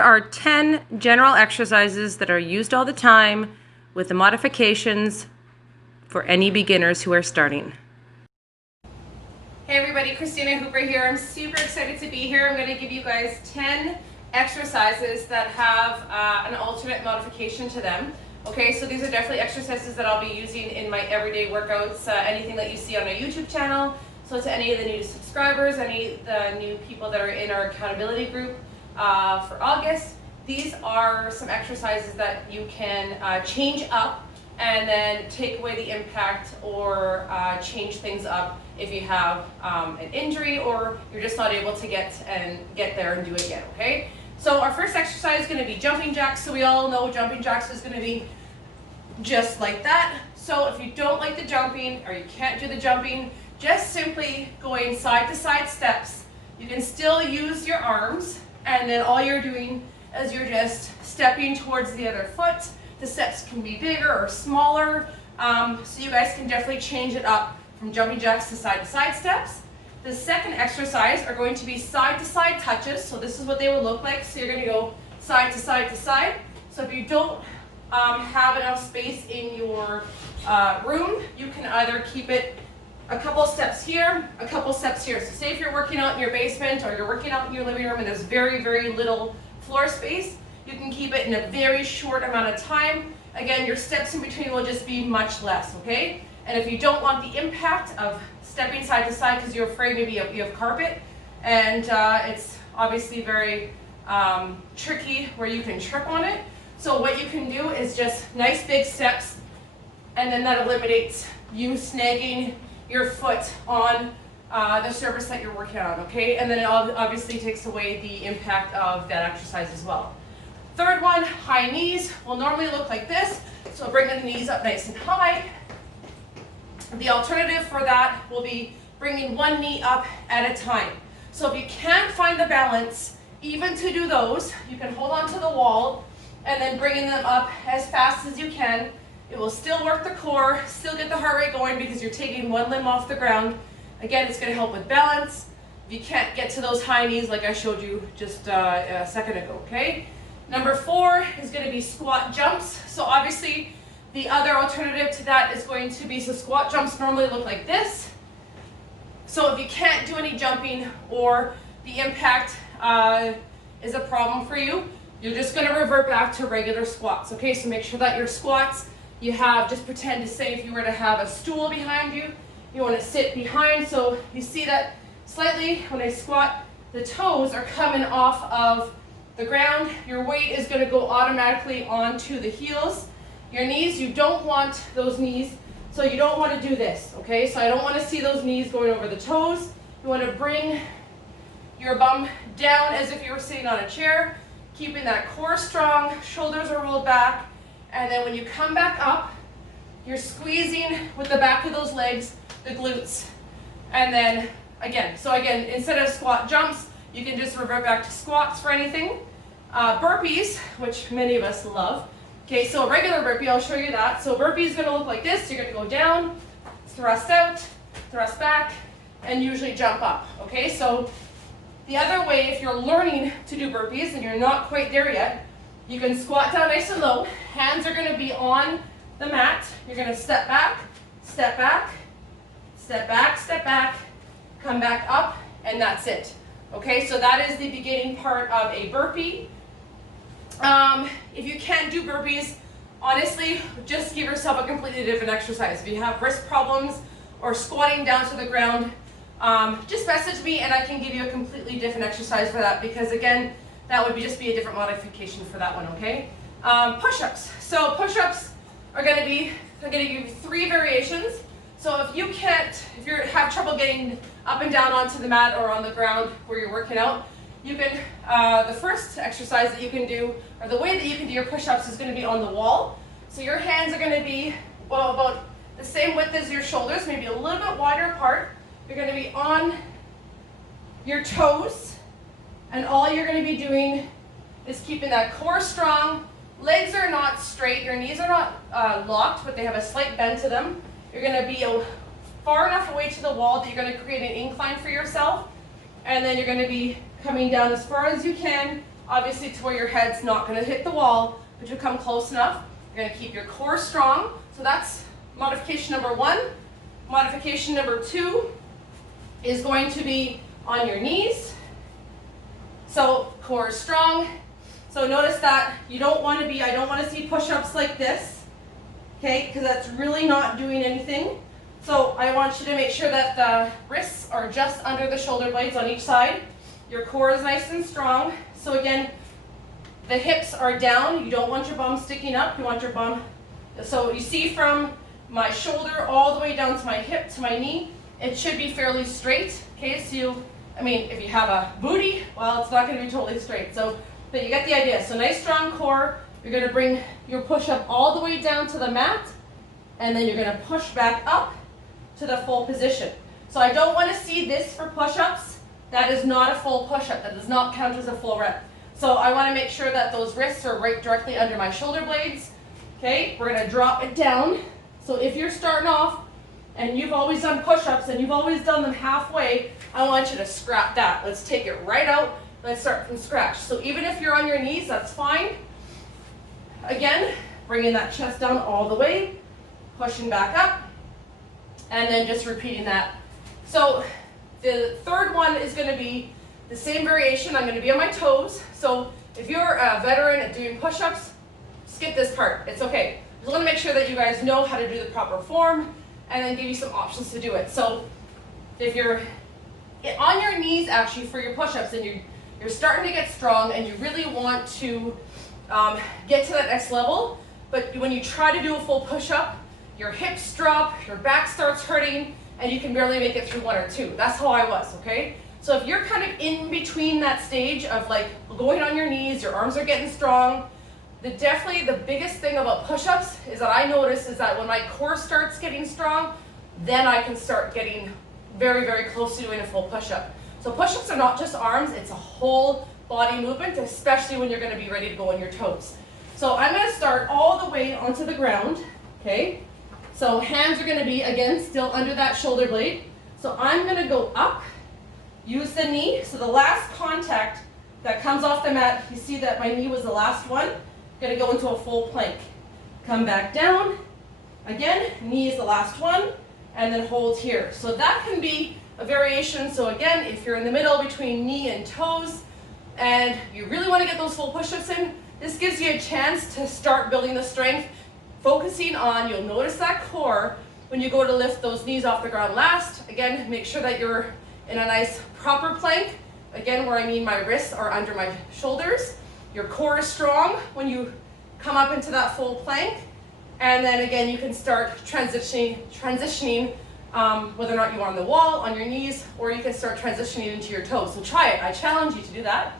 Here are 10 general exercises that are used all the time with the modifications for any beginners who are starting. Hey everybody, Christina Hooper here. I'm super excited to be here. I'm going to give you guys 10 exercises that have an alternate modification to them. Okay, so these are definitely exercises that I'll be using in my everyday workouts, anything that you see on our YouTube channel. So to any of the new subscribers, any of the new people that are in our accountability group for August, these are some exercises that you can change up and then take away the impact or change things up if you have an injury or you're just not able to get there and do it yet, okay? So our first exercise is going to be jumping jacks. So we all know jumping jacks is going to be just like that. So if you don't like the jumping or you can't do the jumping, just simply going side to side steps. You can still use your arms, and then all you're doing is you're just stepping towards the other foot. The steps can be bigger or smaller, so you guys can definitely change it up from jumping jacks to side steps. The second exercise are going to be side to side touches. So this is what they will look like. So you're going to go side to side to side. So if you don't have enough space in your room, you can either keep it a couple steps here, a couple steps here. So say if you're working out in your basement or you're working out in your living room and there's very, very little floor space, you can keep it in a very short amount of time. Again, your steps in between will just be much less, okay? And if you don't want the impact of stepping side to side because you're afraid maybe you have carpet and it's obviously very tricky where you can trip on it. So what you can do is just nice big steps, and then that eliminates you snagging your foot on the surface that you're working on, okay? And then it obviously takes away the impact of that exercise as well. Third one, high knees will normally look like this. So bring the knees up nice and high. The alternative for that will be bringing one knee up at a time. So if you can't find the balance, even to do those, you can hold on to the wall and then bringing them up as fast as you can. It will still work the core, still get the heart rate going because you're taking one limb off the ground. Again, it's going to help with balance. If you can't get to those high knees like I showed you just a second ago, okay? Number 4 is going to be squat jumps. So obviously the other alternative to that is going to be, so squat jumps normally look like this. So if you can't do any jumping or the impact is a problem for you, you're just going to revert back to regular squats, okay? So make sure that your squats, you have, just pretend to say if you were to have a stool behind you, you want to sit behind. So you see that slightly when I squat, the toes are coming off of the ground. Your weight is going to go automatically onto the heels. Your knees, you don't want those knees, so you don't want to do this, okay? So I don't want to see those knees going over the toes. You want to bring your bum down as if you were sitting on a chair, keeping that core strong, shoulders are rolled back, and then when you come back up, you're squeezing with the back of those legs, the glutes, and then again, so again, instead of squat jumps, you can just revert back to squats for anything. Burpees, which many of us love. Okay, so a regular burpee, I'll show you that. So burpee is going to look like this. You're going to go down, thrust out, thrust back, and usually jump up. Okay, so the other way, if you're learning to do burpees and you're not quite there yet, you can squat down nice and low. Hands are going to be on the mat. You're going to step back, step back, step back, step back, come back up, and that's it. Okay, so that is the beginning part of a burpee. If you can't do burpees, honestly, just give yourself a completely different exercise. If you have wrist problems or squatting down to the ground, just message me and I can give you a completely different exercise for that, because again, that would just be a different modification for that one, okay? Push-ups. So push-ups are going to be, I'm going to give you 3 variations. So if you have trouble getting up and down onto the mat or on the ground where you're working out, you can, the first exercise that you can do, or the way that you can do your push-ups is going to be on the wall. So your hands are going to be, well, about the same width as your shoulders, maybe a little bit wider apart. You're going to be on your toes, and all you're going to be doing is keeping that core strong. Legs are not straight, your knees are not locked, but they have a slight bend to them. You're going to be far enough away to the wall that you're going to create an incline for yourself, and then you're going to be coming down as far as you can obviously to where your head's not gonna hit the wall, but you come close enough. You're gonna keep your core strong. So that's modification number 1. Modification number 2 is going to be on your knees. So core is strong. So notice that you don't want to be, I don't want to see push-ups like this, okay, because that's really not doing anything. So I want you to make sure that the wrists are just under the shoulder blades on each side. Your core is nice and strong. So again, the hips are down. You don't want your bum sticking up. You want your bum, so you see from my shoulder all the way down to my hip, to my knee, it should be fairly straight, okay, so you, I mean, if you have a booty, well, it's not going to be totally straight, so, but you get the idea. So nice strong core. You're going to bring your push-up all the way down to the mat, and then you're going to push back up to the full position. So I don't want to see this for push-ups. That is not a full push-up. That does not count as a full rep. So I want to make sure that those wrists are right directly under my shoulder blades. Okay, we're going to drop it down. So if you're starting off and you've always done push-ups and you've always done them halfway, I want you to scrap that. Let's take it right out. Let's start from scratch. So even if you're on your knees, that's fine. Again, bringing that chest down all the way, pushing back up, and then just repeating that. So the third one is going to be the same variation. I'm going to be on my toes. So if you're a veteran at doing push-ups, skip this part. It's okay. I just want to make sure that you guys know how to do the proper form and then give you some options to do it. So if you're on your knees actually for your push-ups and you're starting to get strong and you really want to get to that next level, but when you try to do a full push-up, your hips drop, your back starts hurting, and you can barely make it through 1 or 2. That's how I was, okay? So if you're kind of in between that stage of like going on your knees, your arms are getting strong, definitely the biggest thing about push-ups is that I notice is that when my core starts getting strong, then I can start getting very, very close to doing a full push-up. So push-ups are not just arms, it's a whole body movement, especially when you're going to be ready to go on your toes. So I'm going to start all the way onto the ground, okay? So hands are going to be, again, still under that shoulder blade. So I'm going to go up, use the knee. So the last contact that comes off the mat, you see that my knee was the last one. Going to go into a full plank. Come back down. Again, knee is the last one, and then hold here. So that can be a variation. So again, if you're in the middle between knee and toes, and you really want to get those full push-ups in, this gives you a chance to start building the strength, focusing on, you'll notice that core when you go to lift those knees off the ground last. Again, make sure that you're in a nice proper plank. Again, where I mean my wrists are under my shoulders. Your core is strong when you come up into that full plank. And then again, you can start transitioning whether or not you are on the wall, on your knees, or you can start transitioning into your toes. So try it. I challenge you to do that.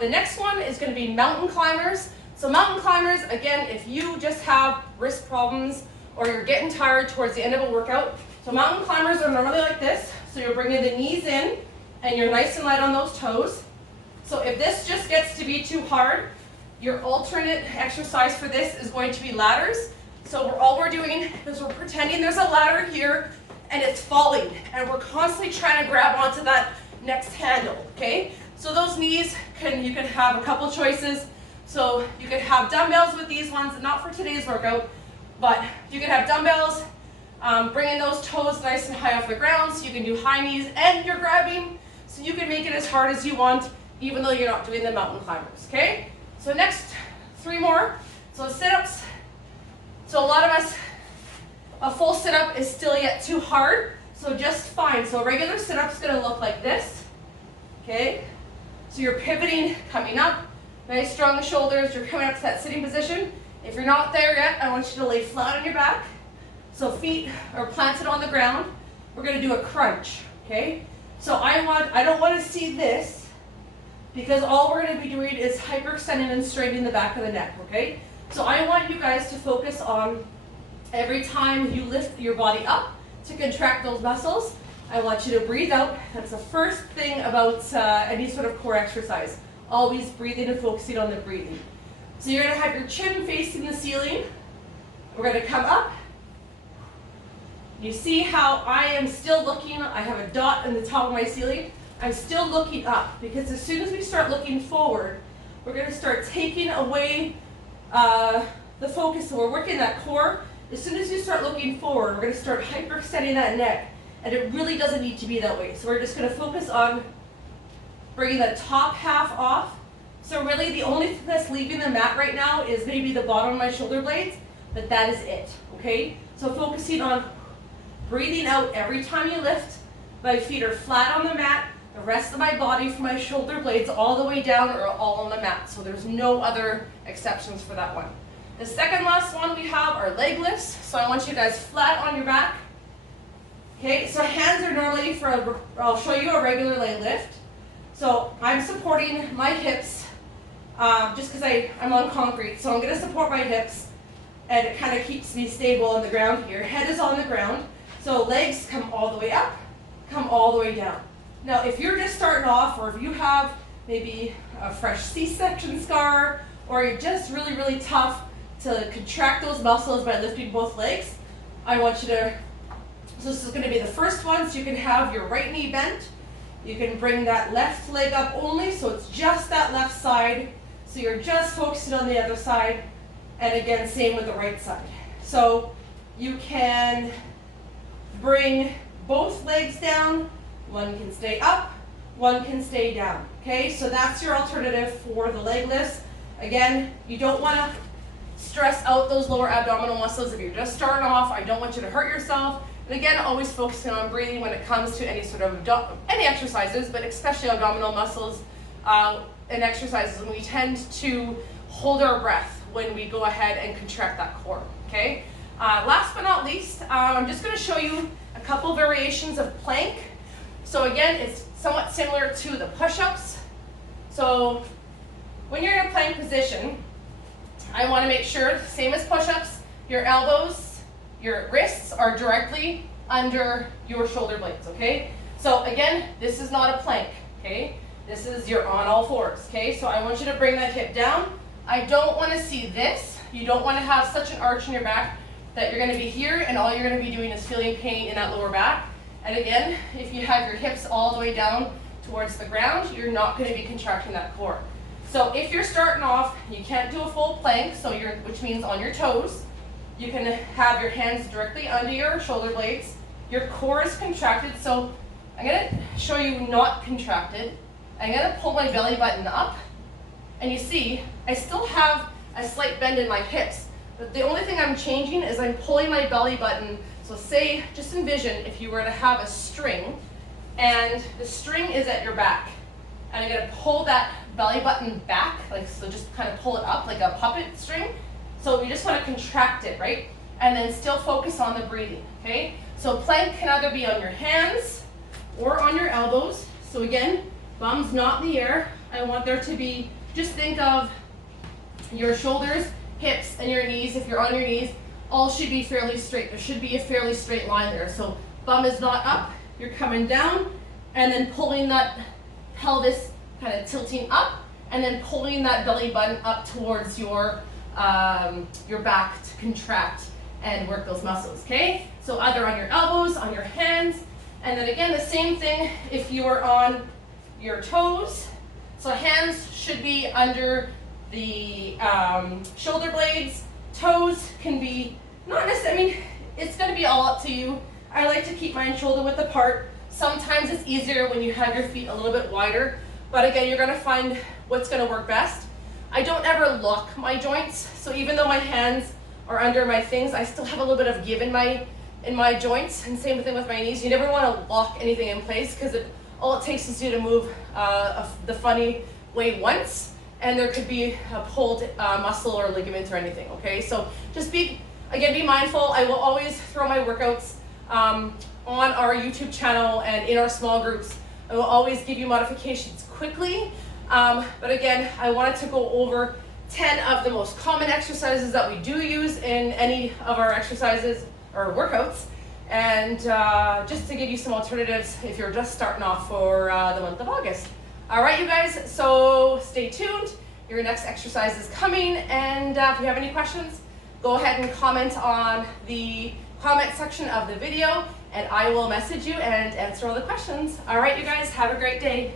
The next one is going to be mountain climbers. So mountain climbers, again, if you just have wrist problems or you're getting tired towards the end of a workout, so mountain climbers are normally like this. So you're bringing the knees in and you're nice and light on those toes. So if this just gets to be too hard, your alternate exercise for this is going to be ladders. So all we're doing is we're pretending there's a ladder here and it's falling, and we're constantly trying to grab onto that next handle, okay? So those knees, you can have a couple choices. So you could have dumbbells with these ones, not for today's workout, but you could have dumbbells, bringing those toes nice and high off the ground, so you can do high knees and you're grabbing, so you can make it as hard as you want, even though you're not doing the mountain climbers, okay? So next, 3 more. So sit-ups. So a lot of us, a full sit-up is still yet too hard, so just fine. So a regular sit-up is going to look like this, okay? So you're pivoting, coming up, nice strong shoulders, you're coming up to that sitting position. If you're not there yet, I want you to lay flat on your back. So feet are planted on the ground. We're going to do a crunch, okay? So I don't want to see this, because all we're going to be doing is hyperextending and straightening the back of the neck, okay? So I want you guys to focus on every time you lift your body up to contract those muscles, I want you to breathe out. That's the first thing about any sort of core exercise. Always breathing and focusing on the breathing. So you're going to have your chin facing the ceiling. We're going to come up. You see how I am still looking, I have a dot in the top of my ceiling. I'm still looking up, because as soon as we start looking forward, we're going to start taking away the focus. So we're working that core. As soon as you start looking forward, we're going to start hyperextending that neck. And it really doesn't need to be that way. So we're just going to focus on bringing the top half off. So really the only thing that's leaving the mat right now is maybe the bottom of my shoulder blades, but that is it, okay? So focusing on breathing out every time you lift. My feet are flat on the mat. The rest of my body from my shoulder blades all the way down are all on the mat. So there's no other exceptions for that one. The second last one we have are leg lifts. So I want you guys flat on your back. Okay, so hands are normally for, I'll show you a regular leg lift. So I'm supporting my hips just because I'm on concrete. So I'm going to support my hips and it kind of keeps me stable on the ground here. Head is on the ground. So legs come all the way up, come all the way down. Now if you're just starting off, or if you have maybe a fresh C-section scar, or you're just really, really tough to contract those muscles by lifting both legs, I want you to, so this is going to be the first one, so you can have your right knee bent. You can bring that left leg up only, so it's just that left side. So you're just focusing on the other side. And again, same with the right side. So you can bring both legs down. One can stay up, one can stay down. Okay, so that's your alternative for the leg lifts. Again, you don't want to stress out those lower abdominal muscles. If you're just starting off, I don't want you to hurt yourself. And again, always focusing on breathing when it comes to any sort of any exercises, but especially abdominal muscles and exercises. And we tend to hold our breath when we go ahead and contract that core. Okay. Last but not least, I'm just going to show you a couple variations of plank. So again, it's somewhat similar to the push-ups. So when you're in a plank position, I want to make sure, same as push-ups, your elbows, your wrists are directly under your shoulder blades, okay? So again, this is not a plank, okay? This is you're on all fours, okay? So I want you to bring that hip down. I don't want to see this. You don't want to have such an arch in your back that you're going to be here and all you're going to be doing is feeling pain in that lower back. And again, if you have your hips all the way down towards the ground, you're not going to be contracting that core. So if you're starting off, you can't do a full plank, so which means on your toes. You can have your hands directly under your shoulder blades. Your core is contracted, so I'm going to show you not contracted. I'm going to pull my belly button up, and you see, I still have a slight bend in my hips, but the only thing I'm changing is I'm pulling my belly button. So say, just envision if you were to have a string, and the string is at your back, and I'm going to pull that belly button back, like so, just kind of pull it up like a puppet string. So we just want to contract it, right? And then still focus on the breathing, okay? So plank can either be on your hands or on your elbows. So again, bum's not in the air. I want there to be, just think of your shoulders, hips, and your knees. If you're on your knees, all should be fairly straight. There should be a fairly straight line there. So bum is not up, you're coming down, and then pulling that pelvis, kind of tilting up, and then pulling that belly button up towards your back to contract and work those muscles, okay? So either on your elbows, on your hands, and then again, the same thing if you are on your toes. So hands should be under the shoulder blades. Toes can be, not necessarily, I mean, it's gonna be all up to you. I like to keep mine shoulder width apart. Sometimes it's easier when you have your feet a little bit wider, but again, you're gonna find what's gonna work best. I don't ever lock my joints, so even though my hands are under my things, I still have a little bit of give in my joints, and same thing with my knees. You never want to lock anything in place because all it takes is you to move the funny way once, and there could be a pulled muscle or ligament or anything, okay? So just be mindful. I will always throw my workouts on our YouTube channel and in our small groups. I will always give you modifications quickly. But again, I wanted to go over 10 of the most common exercises that we do use in any of our exercises or workouts, and just to give you some alternatives if you're just starting off for the month of August. All right, you guys, so stay tuned. Your next exercise is coming, and if you have any questions, go ahead and comment on the comment section of the video, and I will message you and answer all the questions. All right, you guys, have a great day.